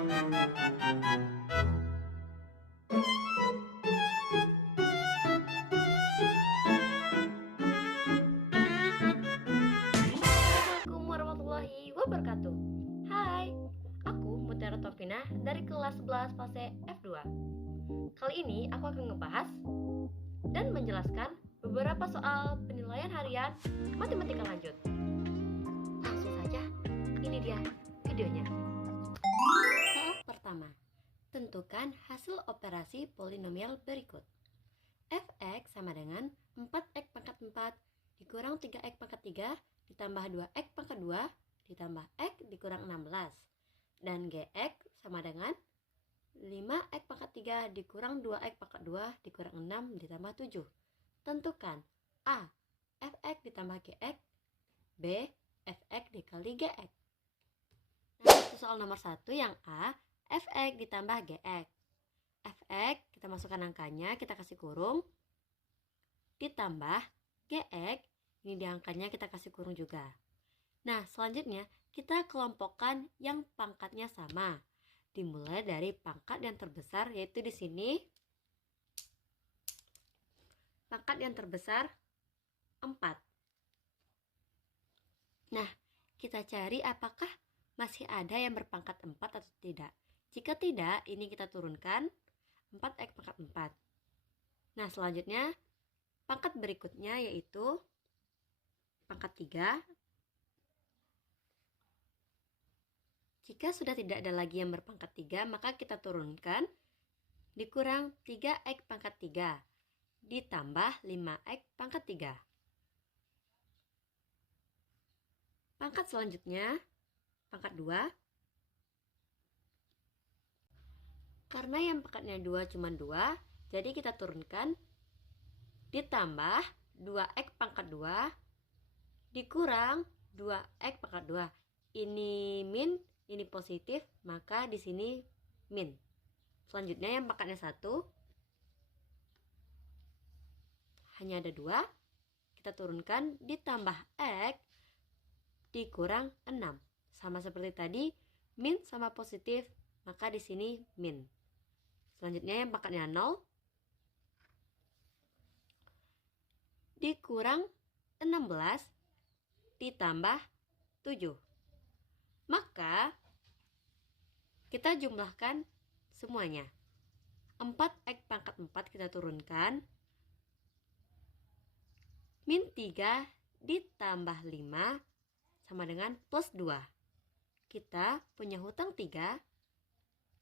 Assalamualaikum warahmatullahi wabarakatuh. Hai, aku Mutiara Tofina dari kelas 11 fase F2. Kali ini aku akan ngebahas dan menjelaskan beberapa soal penilaian harian matematika lanjut. Langsung saja, ini dia videonya. Soal pertama, tentukan hasil operasi polinomial berikut. Fx sama dengan 4x pangkat 4 dikurang 3x pangkat 3 ditambah 2x pangkat 2 ditambah x dikurang 16. Dan gx sama dengan 5x pangkat 3 dikurang 2x pangkat 2 dikurang 6 ditambah 7. Tentukan A. Fx ditambah gx, B. Fx dikali gx. Nah, soal nomor 1 yang A. Fx ditambah gx. Fx kita masukkan angkanya, kita kasih kurung, ditambah gx, ini di angkanya kita kasih kurung juga. Nah, selanjutnya kita kelompokkan yang pangkatnya sama. Dimulai dari pangkat yang terbesar, yaitu di sini pangkat yang terbesar 4. Nah, kita cari apakah masih ada yang berpangkat 4 atau tidak. Jika tidak, ini kita turunkan 4x pangkat 4. Nah, selanjutnya pangkat berikutnya yaitu pangkat 3. Jika sudah tidak ada lagi yang berpangkat 3, maka kita turunkan dikurang 3x pangkat 3 ditambah 5x pangkat 3. Pangkat selanjutnya pangkat 2. Karena yang pangkatnya 2 cuma 2, jadi kita turunkan ditambah 2x pangkat 2 dikurang 2x pangkat 2. Ini min, ini positif, maka di sini min. Selanjutnya yang pangkatnya 1, hanya ada 2, kita turunkan ditambah x dikurang 6. Sama seperti tadi, min sama positif, maka di sini min. Selanjutnya yang pangkatnya 0 dikurang 16 ditambah 7. Maka kita jumlahkan semuanya. 4x pangkat 4 kita turunkan, min 3 ditambah 5 sama dengan plus 2. Kita punya hutang 3,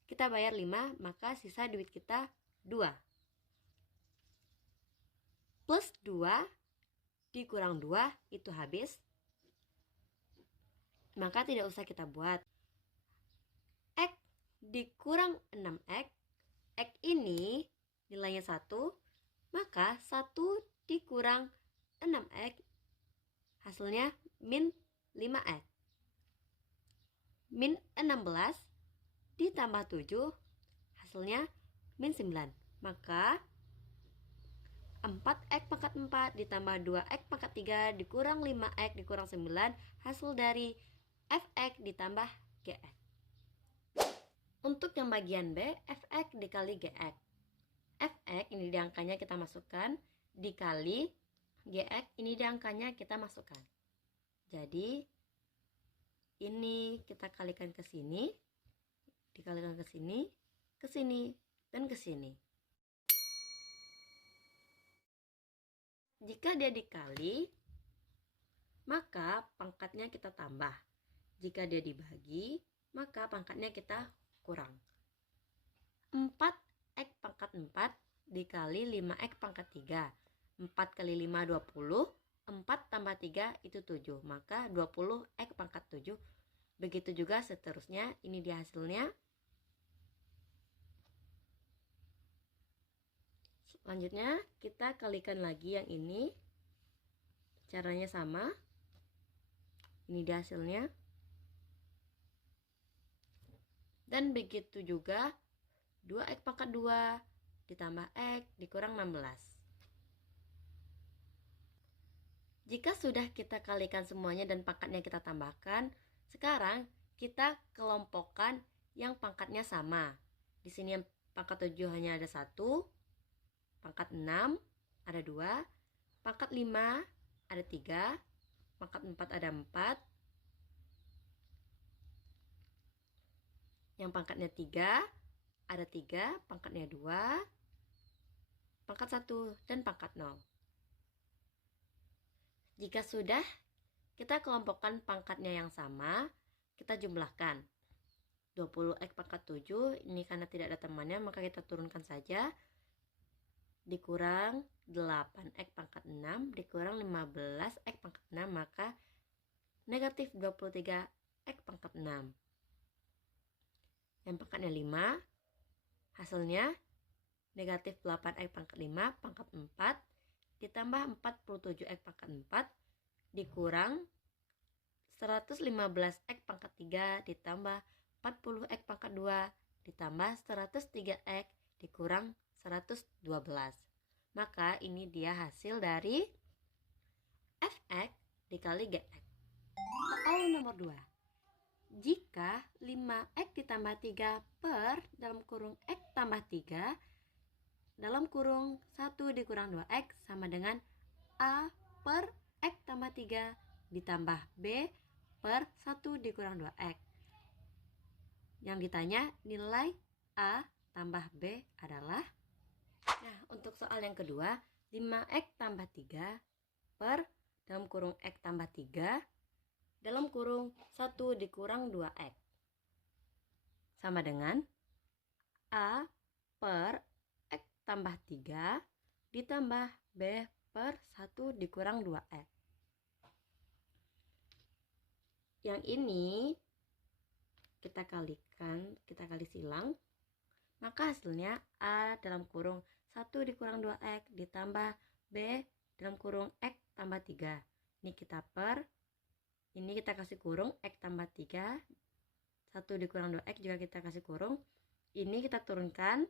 kita bayar 5, maka sisa duit kita 2. Plus 2 dikurang 2 itu habis, maka tidak usah kita buat. X dikurang 6x, X ini nilainya 1, maka 1 dikurang 6x hasilnya min 5x. Min 16 ditambah 7 hasilnya min 9. Maka 4x pangkat 4 ditambah 2x pangkat 3 dikurang 5x dikurang 9, hasil dari fx ditambah gx. Untuk yang bagian B, fx dikali gx. Fx ini di angkanya kita masukkan, dikali gx ini di angkanya kita masukkan. Jadi ini kita kalikan ke sini, dikalikan ke sini, dan ke sini. Jika dia dikali, maka pangkatnya kita tambah. Jika dia dibagi, maka pangkatnya kita kurang. 4x pangkat 4 dikali 5x pangkat 3. 4 kali 5 20, 4 tambah 3 itu 7, maka 20x pangkat 7. Begitu juga seterusnya, ini dia hasilnya. Selanjutnya kita kalikan lagi yang ini, caranya sama, ini dia hasilnya. Dan begitu juga 2x pangkat 2 ditambah x dikurang 16. Jika sudah kita kalikan semuanya dan pangkatnya kita tambahkan, sekarang kita kelompokkan yang pangkatnya sama. Di sini yang pangkat 7 hanya ada 1, pangkat 6 ada 2, pangkat 5 ada 3, pangkat 4 ada 4, yang pangkatnya 3 ada 3, pangkatnya 2, pangkat 1, dan pangkat 0. Jika sudah kita kelompokkan pangkatnya yang sama, kita jumlahkan. 20x pangkat 7, ini karena tidak ada temannya maka kita turunkan saja. Dikurang 8x pangkat 6 dikurang 15x pangkat 6, maka negatif 23x pangkat 6. Yang pangkatnya 5, hasilnya negatif 8x pangkat 5 pangkat 4 ditambah 47x pangkat 4 dikurang 115x pangkat 3 ditambah 40x pangkat 2 ditambah 103x dikurang 112. Maka ini dia hasil dari fx dikali gx. Soal nomor 2. Jika 5x ditambah 3 per dalam kurung x tambah 3 dalam kurung 1 dikurang 2x sama dengan a per x tambah 3 ditambah b per 1 dikurang 2x. Yang ditanya nilai a tambah b adalah. Nah, untuk soal yang kedua, 5x tambah 3 per dalam kurung x tambah 3 dalam kurung 1 dikurang 2x sama dengan a per x tambah 3 ditambah b per 1 dikurang 2x. Yang ini kita kali silang, maka hasilnya a dalam kurung 1 dikurang 2x ditambah b dalam kurung x tambah 3. Ini kita kasih kurung x tambah 3, 1 dikurang 2x juga kita kasih kurung. Ini kita turunkan.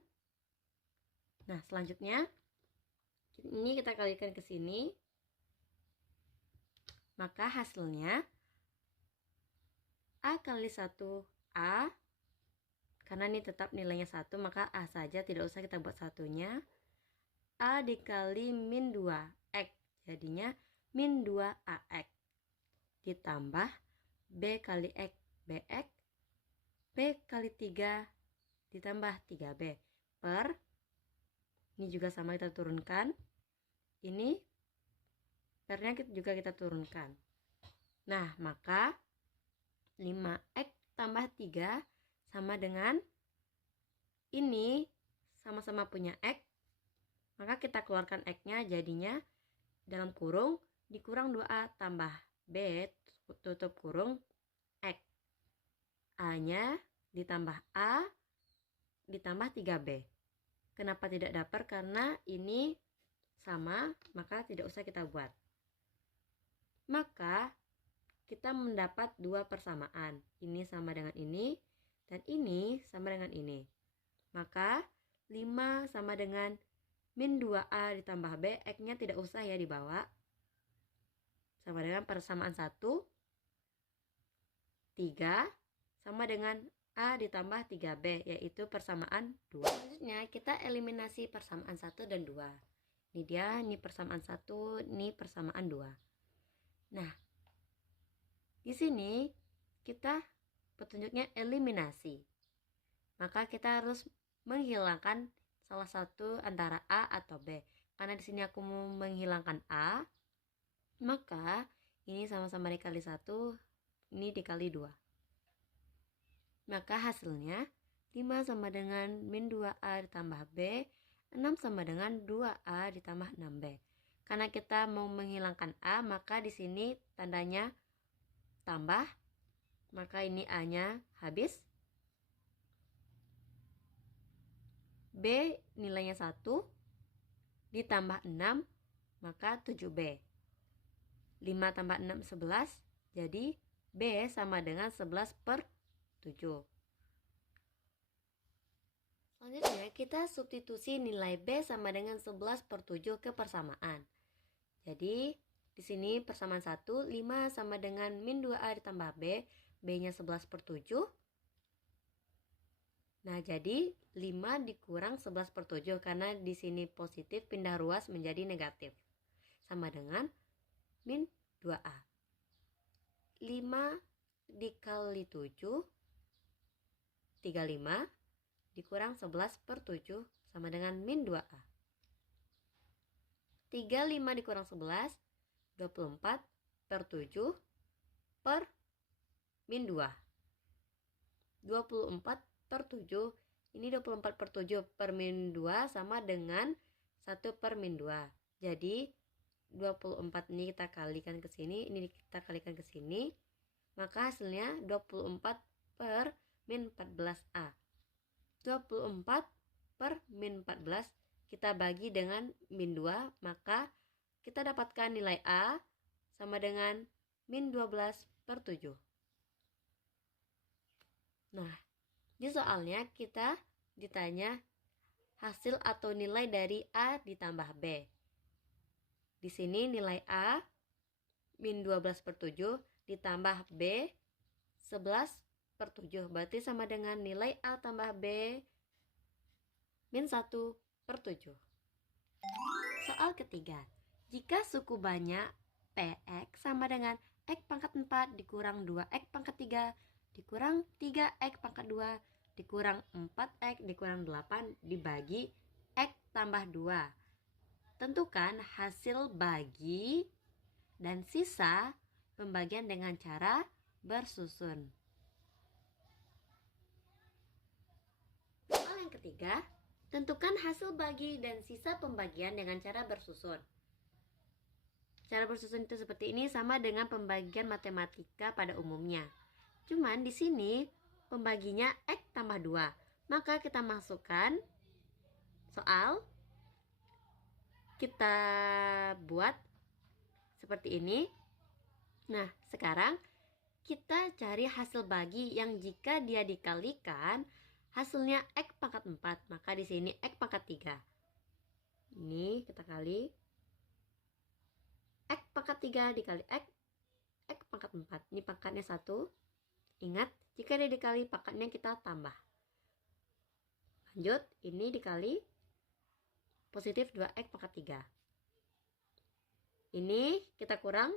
Nah, selanjutnya ini kita kalikan ke sini. Maka hasilnya a kali 1a, karena ini tetap nilainya 1 maka a saja, tidak usah kita buat satunya. A dikali min 2x jadinya min 2ax ditambah b kali x bx, b kali 3 ditambah 3b per, ini juga sama kita turunkan, ini pernya juga kita turunkan. Nah, maka 5x tambah 3 sama dengan ini sama-sama punya x, maka kita keluarkan x-nya jadinya dalam kurung dikurang 2a tambah b tutup kurung x. A-nya ditambah a ditambah 3b. Kenapa tidak dapat? Karena ini sama, maka tidak usah kita buat. Maka kita mendapat dua persamaan. Ini sama dengan ini dan ini sama dengan ini. Maka 5 sama dengan min 2a ditambah b, x-nya tidak usah ya dibawa. Sama dengan persamaan 1. 3 sama dengan a ditambah 3b, yaitu persamaan 2. Selanjutnya kita eliminasi persamaan 1 dan 2. Ini dia, ini persamaan 1, ini persamaan 2. Nah, di sini kita petunjuknya eliminasi. Maka kita harus menghilangkan salah satu antara a atau b. Karena di sini aku mau menghilangkan a, maka ini sama-sama dikali 1, ini dikali 2. Maka hasilnya 5 sama dengan min 2a ditambah b, 6 sama dengan 2a ditambah 6b. Karena kita mau menghilangkan a, maka di sini tandanya tambah, maka ini a-nya habis. B nilainya 1 ditambah 6, maka 7b. 5 tambah 6 11, jadi b sama dengan 11 per 7. Selanjutnya kita substitusi nilai b sama dengan 11 per 7 ke persamaan. Jadi di sini persamaan 1, 5 sama dengan min 2a ditambah b, b-nya 11 per 7. Nah, jadi 5 dikurang 11/7 karena di sini positif pindah ruas menjadi negatif. Sama dengan min 2A. 5 dikali 7, 35 dikurang 11/7 sama dengan min 2A. 35 dikurang 11, 24/7 per min 2. 24/7, ini 24/7 per min 2 sama dengan 1 per min 2. Jadi 24 ini kita kalikan ke sini, ini kita kalikan ke sini, maka hasilnya 24 per min 14A. 24 per min 14 kita bagi dengan min 2, maka kita dapatkan nilai A sama dengan min 12/7. Nah, di soalnya kita ditanya hasil atau nilai dari A ditambah B. Di sini nilai A min 12/7 ditambah B 11/7, berarti sama dengan nilai A tambah B min 1/7. Soal ketiga, jika suku banyak PX sama dengan X pangkat 4 dikurang 2X pangkat 3 dikurang 3X pangkat 2 dikurang 4X dikurang 8 dibagi X tambah 2. Tentukan hasil bagi dan sisa pembagian dengan cara bersusun. Soal yang ketiga, tentukan hasil bagi dan sisa pembagian dengan cara bersusun. Cara bersusun itu seperti ini, sama dengan pembagian matematika pada umumnya. Cuman di sini pembaginya X tambah 2. Maka kita masukkan soal, kita buat seperti ini. Nah, sekarang kita cari hasil bagi yang jika dia dikalikan hasilnya X pangkat 4, maka di sini X pangkat 3. Ini kita kali X pangkat 3 dikali X pangkat 4. Ini pangkatnya 1. Ingat, jika dia dikali pangkatnya kita tambah. Lanjut, ini dikali positif 2X pangkat 3. Ini kita kurang,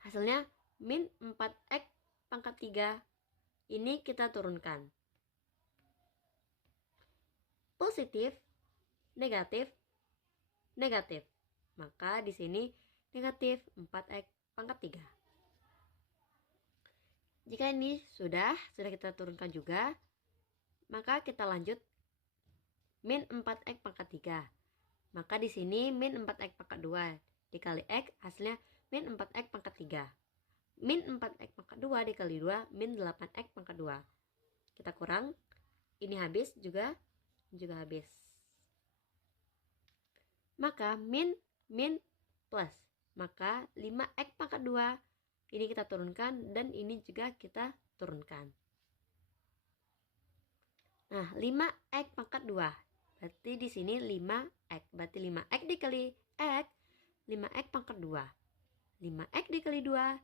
hasilnya min 4X pangkat 3. Ini kita turunkan. Positif, negatif, negatif. Maka di sini negatif 4X pangkat 3. Jika ini sudah kita turunkan juga, maka kita lanjut min 4X pangkat 3. Maka di sini min 4X pangkat 2 dikali X hasilnya min 4X pangkat 3. Min 4X pangkat 2 dikali 2 min 8X pangkat 2. Kita kurang, ini habis juga habis. Maka min plus, maka 5X pangkat 2 ini kita turunkan dan ini juga kita turunkan. Nah, 5X pangkat 2. Berarti di sini 5X. Berarti 5X dikali X, 5X pangkat 2. 5X dikali 2,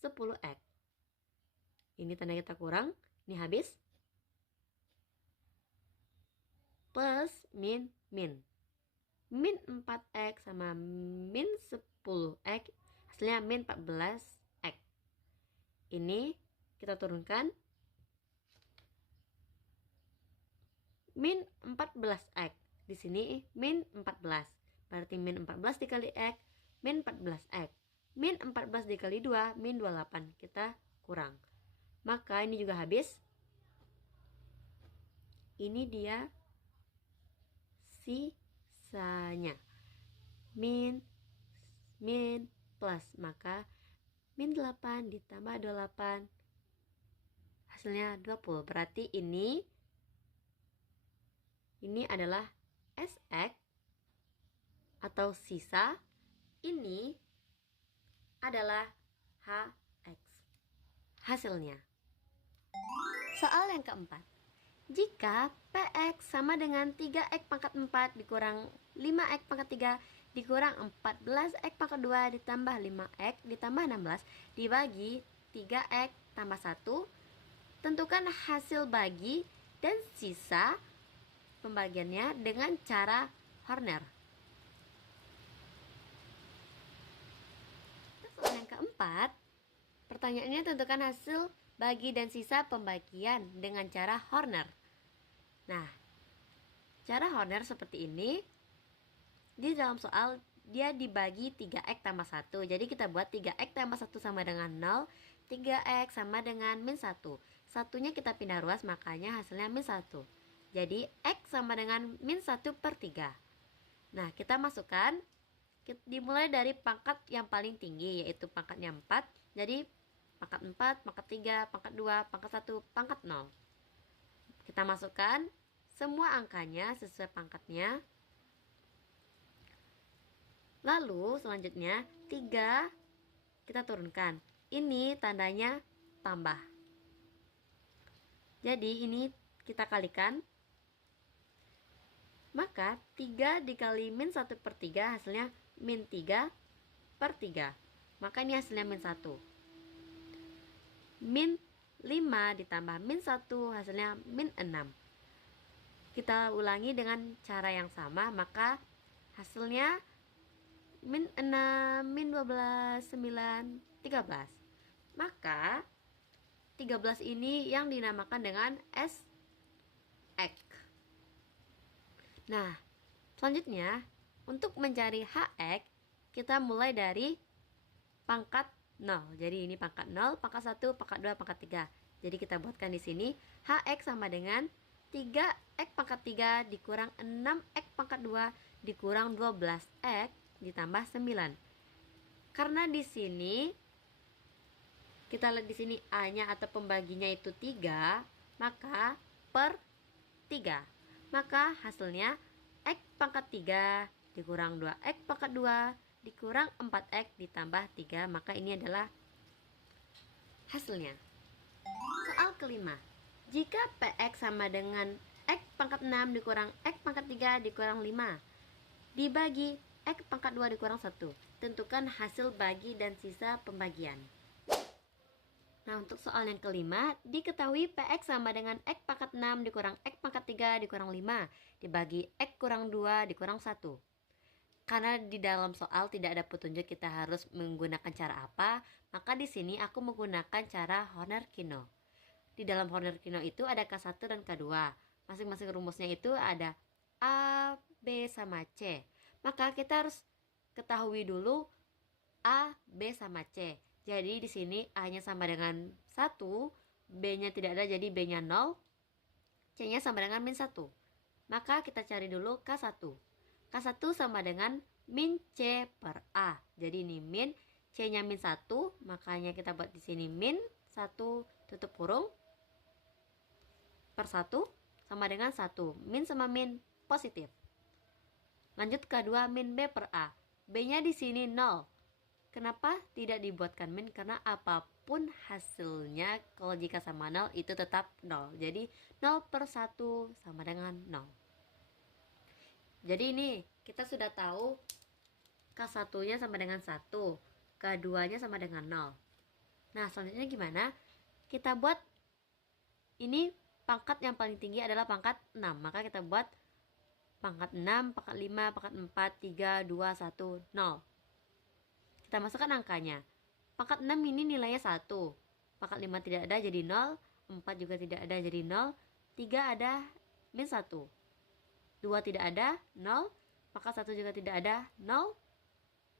10X. Ini tanda kita kurang, ini habis. Plus min. Min 4X sama min 10X, hasilnya min 14X. Ini kita turunkan, min 14X. Di sini min 14. Berarti min 14 dikali X, min 14X. Min 14 dikali 2, min 28. Kita kurang. Maka ini juga habis. Ini dia sisanya. Min plus. Maka min 8 ditambah 28. Hasilnya 20. Berarti ini adalah SX atau sisa. Ini adalah HX hasilnya. Soal yang keempat, jika PX sama dengan 3X pangkat 4 dikurang 5X pangkat 3 dikurang 14X pangkat 2 ditambah 5X ditambah 16 dibagi 3X tambah 1 Tentukan hasil bagi dan sisa pembagiannya dengan cara Horner. Soal yang keempat, pertanyaannya tentukan hasil bagi dan sisa pembagian dengan cara Horner. Nah, cara Horner seperti ini. Di dalam soal dia dibagi 3x tambah 1. Jadi kita buat 3x tambah 1 sama dengan 0, 3x sama dengan min 1. Satunya kita pindah ruas, makanya hasilnya min 1. Jadi x sama dengan min 1 per 3. Nah, kita masukkan, dimulai dari pangkat yang paling tinggi, yaitu pangkatnya 4. Jadi pangkat 4, pangkat 3, pangkat 2, pangkat 1, pangkat 0. Kita masukkan semua angkanya sesuai pangkatnya. Lalu selanjutnya 3 kita turunkan. Ini tandanya tambah. Jadi ini kita kalikan. Maka 3 dikali min 1 per 3 hasilnya min 3 per 3. Maka ini hasilnya min 1. Min 5 ditambah min 1 hasilnya min 6. Kita ulangi dengan cara yang sama, maka hasilnya min 6, min 12, 9, 13. Maka 13 ini yang dinamakan dengan SX. Nah, selanjutnya untuk mencari HX kita mulai dari pangkat 0. Jadi ini pangkat 0, pangkat 1, pangkat 2, pangkat 3. Jadi kita buatkan di sini HX sama dengan 3x pangkat 3 dikurang 6x pangkat 2 dikurang 12x ditambah 9. Karena di sini kita lihat di sini A-nya atau pembaginya itu 3, maka per 3. Maka hasilnya x pangkat 3 dikurang 2x pangkat 2 dikurang 4x ditambah 3, maka ini adalah hasilnya. Soal kelima. Jika px sama dengan x pangkat 6 dikurang x pangkat 3 dikurang 5 dibagi x pangkat 2 dikurang 1, tentukan hasil bagi dan sisa pembagian. Nah, untuk soal yang kelima, diketahui px sama dengan x pangkat 6 dikurang x pangkat 3 dikurang 5 dibagi x kurang 2 dikurang 1. Karena di dalam soal tidak ada petunjuk kita harus menggunakan cara apa, maka di sini aku menggunakan cara Horner-Kino. Di dalam Horner-Kino itu ada K1 dan K2. Masing-masing rumusnya itu ada A, B, sama C. Maka kita harus ketahui dulu A, B, sama C. Jadi di sini A-nya sama dengan 1, B-nya tidak ada jadi B-nya 0, C-nya sama dengan min 1. Maka kita cari dulu K1. K1 sama dengan min C per A. Jadi ini min, C-nya min 1, makanya kita buat di sini min 1 tutup kurung per 1 sama dengan 1. Min sama min positif. Lanjut K2 min B per A. B-nya di sini 0. Kenapa tidak dibuatkan min? Karena apapun hasilnya kalau jika sama 0 itu tetap 0. Jadi 0 per 1 sama dengan 0. Jadi ini kita sudah tahu K1-nya sama dengan 1, K2-nya sama dengan 0. Nah, selanjutnya gimana? Kita buat ini pangkat yang paling tinggi adalah pangkat 6. Maka kita buat pangkat 6, pangkat 5, pangkat 4, 3, 2, 1, 0. Kita masukkan angkanya. Pangkat 6 ini nilainya 1. Pangkat 5 tidak ada jadi 0. 4 juga tidak ada jadi 0. 3 ada min 1. 2 tidak ada 0. Pangkat 1 juga tidak ada 0.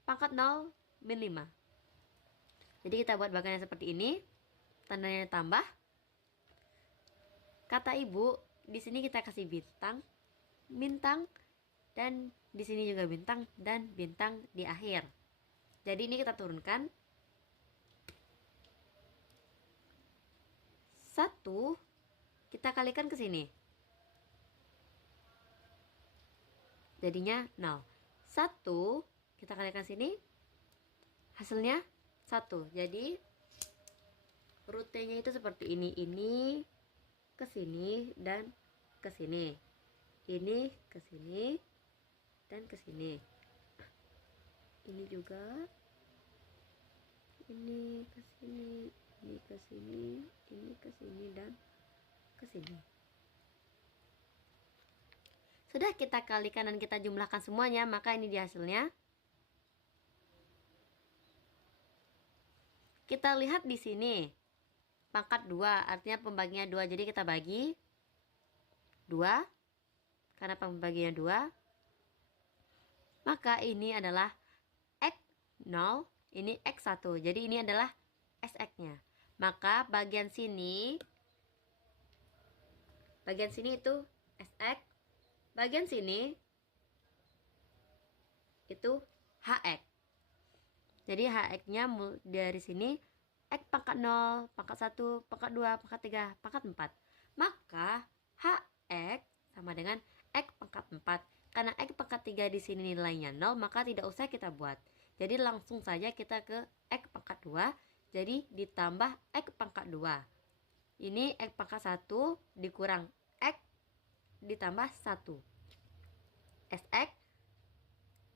Pangkat 0 min 5. Jadi kita buat bagiannya seperti ini. Tandanya tambah. Kata ibu, di sini kita kasih bintang, dan di sini juga bintang dan bintang di akhir. Jadi ini kita turunkan. 1 kita kalikan ke sini. Jadinya 0. 1 kita kalikan sini. Hasilnya 1. Jadi rutenya itu seperti ini. Ini ke sini dan ke sini. Ini ke sini dan ke sini. Ini juga. Ini ke sini Ini ke sini, dan ke sini. Sudah kita kalikan dan kita jumlahkan semuanya, maka ini dia hasilnya. Kita lihat di sini. Pangkat 2, artinya pembaginya 2. Jadi kita bagi 2. Karena pembaginya 2. Maka ini adalah X0, ini X1. Jadi ini adalah SX-nya. Maka bagian sini itu SX, bagian sini itu HX. Jadi HX-nya dari sini X pangkat 0, pangkat 1, pangkat 2, pangkat 3, pangkat 4. Maka HX sama dengan X pangkat 4. Karena X pangkat 3 di sini nilainya 0, maka tidak usah kita buat. Jadi langsung saja kita ke X pangkat 2. Jadi ditambah X pangkat 2. Ini X pangkat 1 dikurang X ditambah 1. SX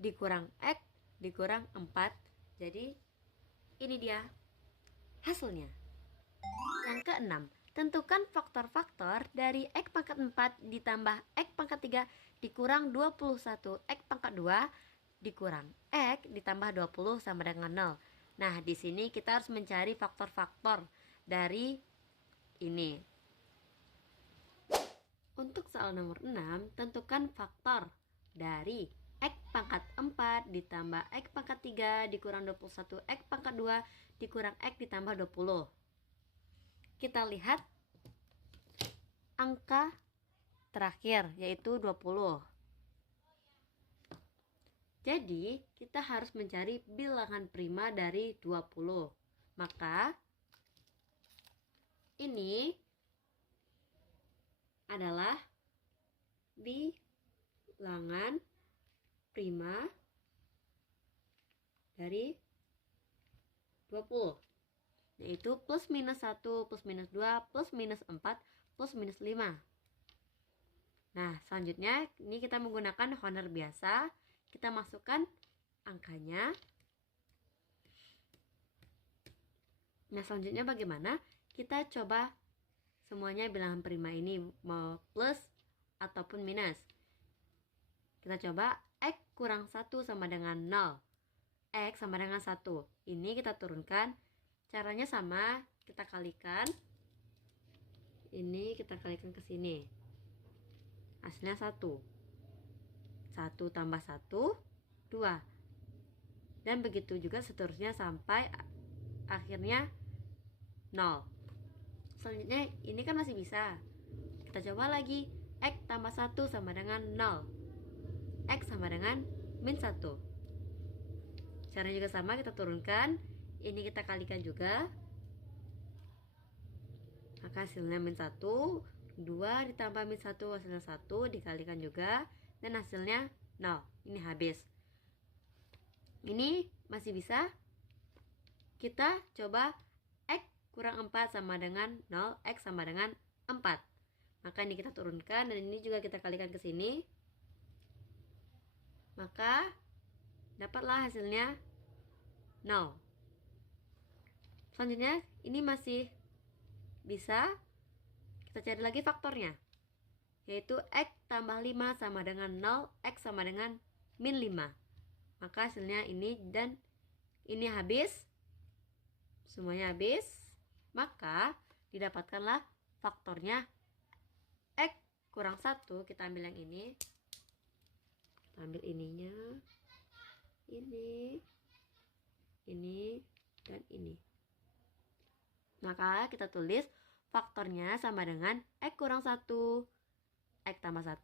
dikurang X dikurang 4. Jadi ini dia hasilnya. Yang keenam, tentukan faktor-faktor dari X pangkat 4 ditambah X pangkat 3 dikurang 21 X pangkat 2 dikurang X ditambah 20 sama dengan 0. Nah, di sini kita harus mencari faktor-faktor dari ini. Untuk soal nomor 6, tentukan faktor dari X pangkat 4 ditambah X pangkat 3 dikurang 21 X pangkat 2 dikurang X ditambah 20. Kita lihat angka terakhir, yaitu 20. Jadi, kita harus mencari bilangan prima dari 20. Maka, ini adalah bilangan prima dari 20, yaitu plus minus 1, plus minus 2, plus minus 4, plus minus 5. Nah, selanjutnya ini kita menggunakan honor biasa. Kita masukkan angkanya. Nah, selanjutnya bagaimana? Kita coba semuanya bilangan prima ini mau plus ataupun minus. Kita coba X kurang 1 sama dengan 0. X sama dengan 1. Ini kita turunkan. Caranya sama, kita kalikan. Ini kita kalikan ke sini. Hasilnya 1. 1 tambah 1, 2. Dan begitu juga seterusnya sampai akhirnya 0. Selanjutnya ini kan masih bisa. Kita coba lagi. X tambah 1 sama dengan 0. X sama dengan min 1. Caranya juga sama, kita turunkan. Ini kita kalikan juga. Maka hasilnya min 1. 2 ditambah min 1 hasilnya 1. Dikalikan juga. Dan hasilnya 0. Ini habis. Ini masih bisa. Kita coba X kurang 4 sama dengan 0. X sama dengan 4. Maka ini kita turunkan. Dan ini juga kita kalikan ke sini. Maka dapatlah hasilnya 0. Selanjutnya ini masih bisa. Kita cari lagi faktornya, yaitu X tambah 5 sama dengan 0. X sama dengan min 5. Maka hasilnya ini dan ini habis. Semuanya habis. Maka didapatkanlah faktornya X kurang 1. Kita ambil yang ini. Kita ambil ininya. Ini, dan ini. Maka kita tulis faktornya sama dengan X kurang 1, X tambah 1,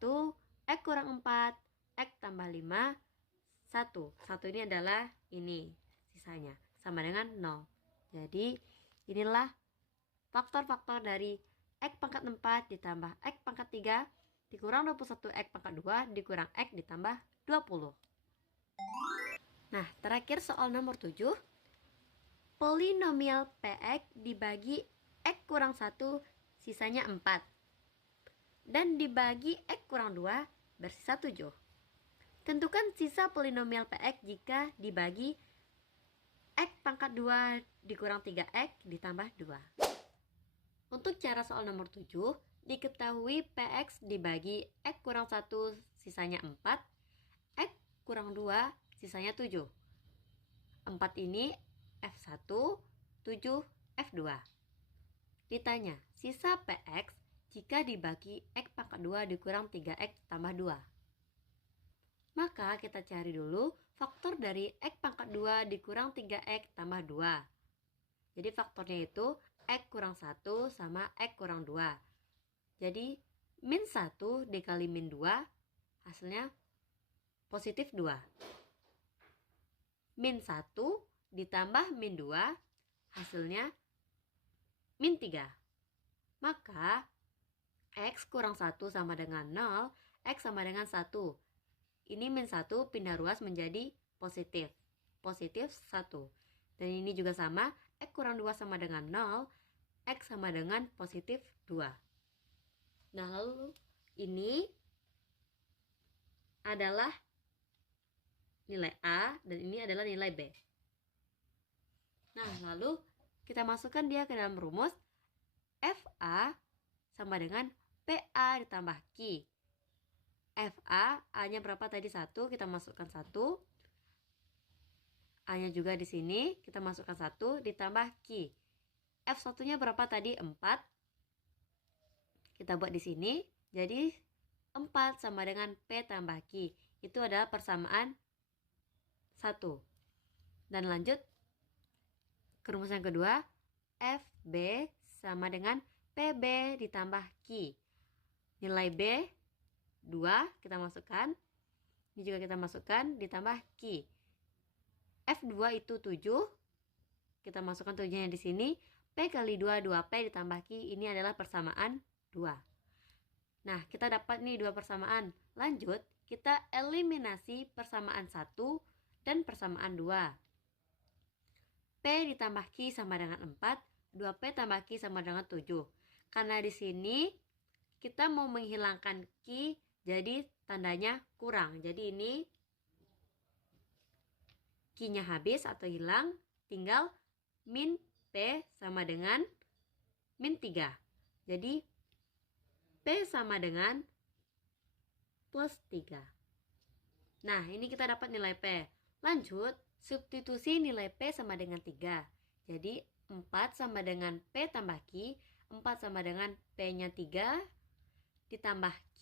X kurang 4, X tambah 5, 1. 1 ini adalah ini, sisanya sama dengan 0. Jadi inilah faktor-faktor dari X pangkat 4 ditambah X pangkat 3 dikurang 21 X pangkat 2 dikurang X ditambah 20. Nah, terakhir soal nomor 7. Polinomial PX dibagi X kurang 1 sisanya 4. Dan dibagi X kurang 2 bersisa 7. Tentukan sisa polinomial PX jika dibagi X pangkat 2 dikurang 3X ditambah 2. Untuk cara soal nomor 7, diketahui PX dibagi X kurang 1 sisanya 4, X kurang 2 sisanya 7. 4 ini F1, 7 F2. Ditanya, sisa PX jika dibagi X pangkat 2 dikurang 3X tambah 2. Maka kita cari dulu faktor dari X pangkat 2 dikurang 3X tambah 2. Jadi faktornya itu X kurang 1 sama X kurang 2. Jadi min 1 dikali min 2 hasilnya positif 2. Min 1 ditambah min 2 hasilnya min 3. Maka X kurang 1 sama dengan 0, X sama dengan 1. Ini min 1 pindah ruas menjadi positif. Positif 1. Dan ini juga sama, X kurang 2 sama dengan 0, X sama dengan positif 2. Nah, lalu ini adalah nilai A dan ini adalah nilai B. Nah, lalu kita masukkan dia ke dalam rumus FA sama dengan PA ditambah Q. FA, A-nya berapa tadi? 1, kita masukkan 1. A-nya juga di sini, kita masukkan 1 ditambah Q. F1-nya berapa tadi? 4. Kita buat di sini, jadi 4 sama dengan P tambah Q. Itu adalah persamaan 1. Dan lanjut ke rumus yang kedua, FB sama dengan PB ditambah Q. Nilai B 2 kita masukkan. Ini juga kita masukkan ditambah Q. F2 itu 7. Kita masukkan 7-nya di sini. P kali 2 2P ditambah Q, ini adalah persamaan 2. Nah, kita dapat nih 2 persamaan. Lanjut, kita eliminasi persamaan 1 dan persamaan 2. P ditambah Q sama dengan 4, 2P tambah Q sama dengan 7. Karena di sini kita mau menghilangkan Q, jadi tandanya kurang. Jadi ini Q-nya habis atau hilang, tinggal min P sama dengan min 3. Jadi P sama dengan plus 3. Nah, ini kita dapat nilai P. Lanjut, substitusi nilai P sama dengan 3. Jadi 4 sama dengan P tambah Q, 4 sama dengan P-nya 3, ditambah Q,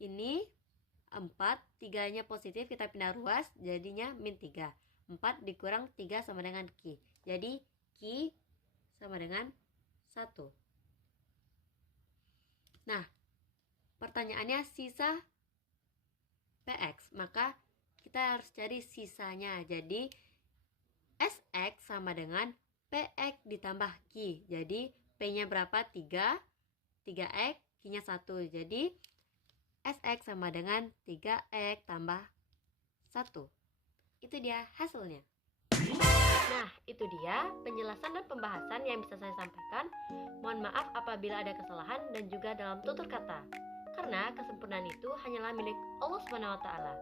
ini 4, 3-nya positif, kita pindah ruas, jadinya min 3. 4 dikurang 3 sama dengan Q. Jadi Q sama dengan 1. Nah, pertanyaannya sisa PX, maka kita harus cari sisanya. Jadi SX sama dengan PX ditambah Q. Jadi P-nya berapa? 3, 3X, Q-nya 1. Jadi SX sama dengan 3X tambah 1. Itu dia hasilnya. Nah, itu dia penjelasan dan pembahasan yang bisa saya sampaikan. Mohon maaf apabila ada kesalahan dan juga dalam tutur kata. Karena kesempurnaan itu hanyalah milik Allah Subhanahu wa taala.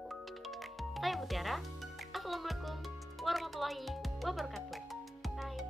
Saya Mutiara. Assalamualaikum warahmatullahi wabarakatuh. Bye.